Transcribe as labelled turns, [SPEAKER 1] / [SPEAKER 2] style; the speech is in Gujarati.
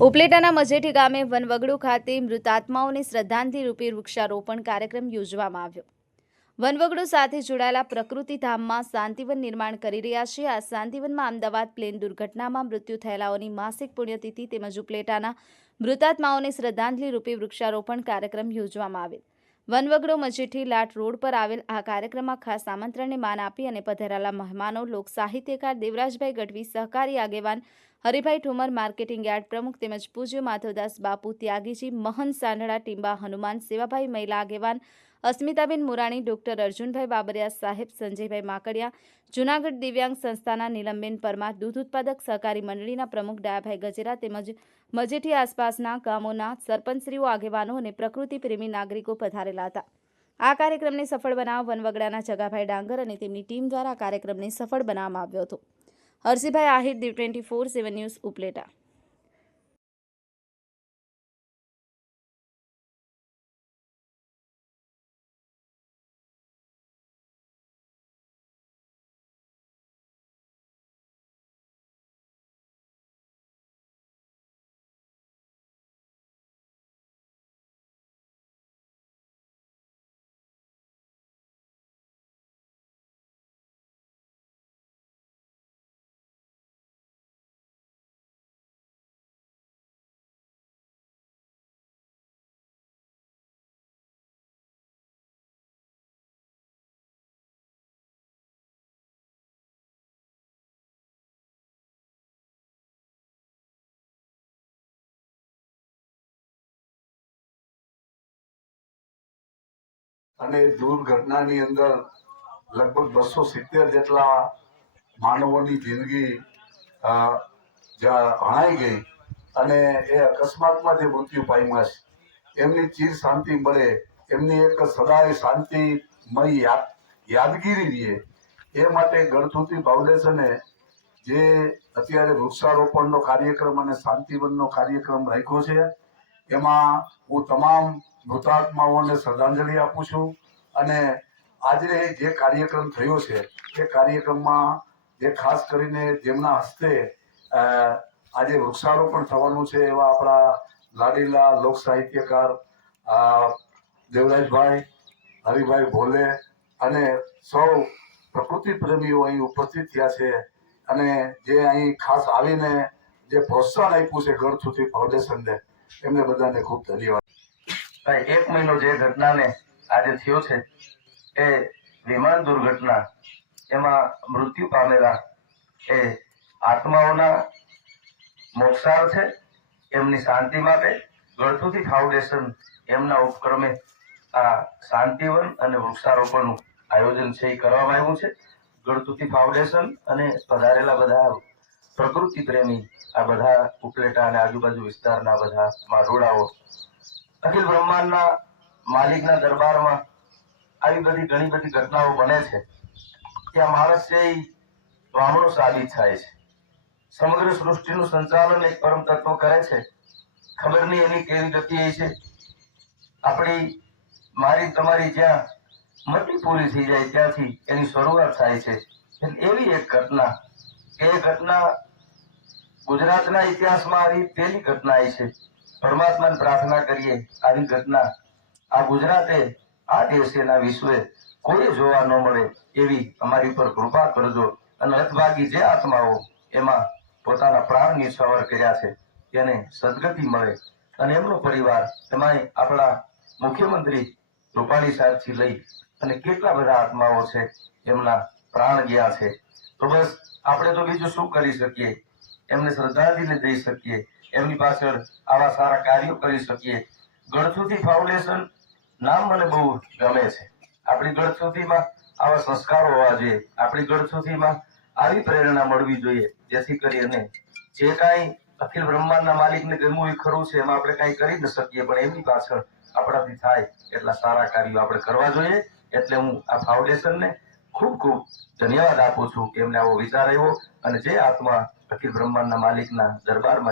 [SPEAKER 1] ઉપલેટાના મજેઠી ગામે વનવગડુ ખાતે મૃતાત્માઓને શ્રદ્ધાંજલિ રૂપે વૃક્ષારોપણ કાર્યક્રમ યોજવામાં આવ્યો. વનવગડુ સાથે જોડાયેલા પ્રકૃતિ ધામમાં શાંતિવન નિર્માણ કરી રહ્યા છે. આ શાંતિવનમાં અમદાવાદ પ્લેન દુર્ઘટનામાં મૃત્યુ થયેલાઓની માસિક પુણ્યતિથિ તેમજ ઉપલેટાના મૃતાત્માઓને શ્રદ્ધાંજલિ રૂપે વૃક્ષારોપણ કાર્યક્રમ યોજવામાં આવેલ. વનવગડો મજેઠી લાટ રોડ પર આવેલ આ કાર્યક્રમમાં ખાસ આમંત્રણને માન આપી અને પધરાયેલા મહેમાનો લોક સાહિત્યકાર દેવરાજભાઈ ગઢવી, સહકારી આગેવાન હરિભાઈ ઠુમર માર્કેટિંગ યાર્ડ પ્રમુખ તેમજ પૂજ્ય માધવદાસ બાપુ ત્યાગીજી મહન સાંઢળા ટીંબા હનુમાન, સેવાભાઈ મહિલા આગેવાન, અસ્મિતાબેન મુરાણી, ડોક્ટર અર્જુનભાઈ બાબરિયા સાહેબ, સંજયભાઈ માકડિયા, જૂનાગઢ દિવ્યાંગ સંસ્થાના નીલમબેન પરમાર, દૂધ ઉત્પાદક સહકારી મંડળીના પ્રમુખ ડાયાભાઈ ગજેરા તેમજ મજેઠી આસપાસના ગામોના સરપંચશ્રીઓ, આગેવાનો અને પ્રકૃતિ પ્રેમી નાગરિકો પધારેલા હતા. આ કાર્યક્રમને સફળ બનાવવા વનવગડાના જગાભાઈ ડાંગર અને તેમની ટીમ દ્વારા કાર્યક્રમને સફળ બનાવવામાં આવ્યો હતો. Harsibhai Ahir Diu twenty four seven news Upleta.
[SPEAKER 2] અને દુર્ઘટનાની અંદર લગભગ બસો સિત્તેર જેટલા માનવોની જિંદગી હણાઈ ગઈ અને એ અકસ્માતમાં જે મૃત્યુ પામ્યા છે, એમની ચીર શાંતિ મળે, એમની એક સદાય શાંતિમય યાદ, યાદગીરી રહે. એ માટે ગણતુતિ ફાઉન્ડેશને જે અત્યારે વૃક્ષારોપણનો કાર્યક્રમ અને શાંતિવનનો કાર્યક્રમ રાખ્યો છે, એમાં હું તમામ મૃતાત્માઓને શ્રદ્ધાંજલિ આપું છું. અને આજે જે કાર્યક્રમ થયો છે, એ કાર્યક્રમમાં જે ખાસ કરીને જેમના હસ્તે આજે વૃક્ષારોપણ થવાનું છે એવા આપણા લાડીલા લોક સાહિત્યકાર દેવરાજભાઈ, હરિભાઈ ભોલે અને સૌ પ્રકૃતિ પ્રેમીઓ અહીં ઉપસ્થિત થયા છે. અને જે અહીં ખાસ આવીને જે પ્રોત્સાહન આપ્યું છે ગઢસુથી ફાઉન્ડેશનને, એમને બધાને ખૂબ ધન્યવાદ.
[SPEAKER 3] એક મહિનો જે ઘટનાને આજે થયો છે, એ વિમાન દુર્ઘટના, એમાં મૃત્યુ પામેલા એ આત્માઓના મોક્ષાર છે, એમની શાંતિ માટે ગળથુથી ફાઉન્ડેશન એમના ઉપક્રમે આ શાંતિવન અને વૃક્ષારોપણનું આયોજન છે એ કરવામાં આવ્યું છે. ગળતુથી ફાઉન્ડેશન અને પધારેલા બધા પ્રકૃતિ પ્રેમી, આ બધા ઉપલેટા અને આજુબાજુ વિસ્તારના બધા મારોડાઓ અખિલ બ્રહ્માંડના માલિકના દરબારમાં આવી બધી ઘણી બધી ઘટનાઓ બને છે. ત્યાં માણસ છે વામણો સાબિત થાય છે. સમગ્ર સૃષ્ટિનું સંચાલન એક પરમ તત્વ કરે છે. ખબર નહીં એની કેવી ગતિ એ છે. આપણી મારી તમારી જ્યાં મતિ પૂરી થઈ જાય ત્યાંથી એની શરૂઆત થાય છે. એવી એક ઘટના, એ ઘટના ગુજરાતના ઇતિહાસમાં આવી પહેલી ઘટના એ છે. પરમાત્માને પ્રાર્થના કરીએ. આવી ઘટના આ ગુજરાતે, આ દિવસેના વિશ્વે કોઈ જોવા ન મળે એવી અમારી ઉપર કૃપા કરજો અને હતભાગી જે આત્માઓ એમાં પોતાના પ્રાણ સવાર કર્યા છે તેને સદગતિ મળે. અને એમનો પરિવાર એમાંય આપણા મુખ્યમંત્રી રૂપાણી સાહેબથી લઈ અને કેટલા બધા આત્માઓ છે એમના પ્રાણ ગયા છે. તો બસ, આપણે તો બીજું શું કરી શકીએ? એમને શ્રદ્ધાંજલિ દઈ શકીએ. એમની પાછળ આવા સારા કાર્યો કરી શકીએ. ગળથુથી ફાઉન્ડેશન નામ મને બહુ ગમે છે. આપણી ગળથુથીમાં આવા સંસ્કારો હોવા જોઈએ. આપણી ગળથુથીમાં આવી પ્રેરણા મળવી જોઈએ. જેથી કરીને જે કાંઈ અખિલ બ્રહ્માંડના માલિકને ગમવું એ ખરું છે, એમાં આપણે કાંઈ કરી ન શકીએ, પણ એમની પાછળ આપણાથી થાય એટલા સારા કાર્યો આપણે કરવા જોઈએ. એટલે હું આ ફાઉન્ડેશનને ખૂબ ખૂબ ધન્યવાદ આપું છું કે એમને આવો વિચાર આવ્યો અને જે આત્મા અખિલ બ્રહ્માંડના માલિકના દરબારમાં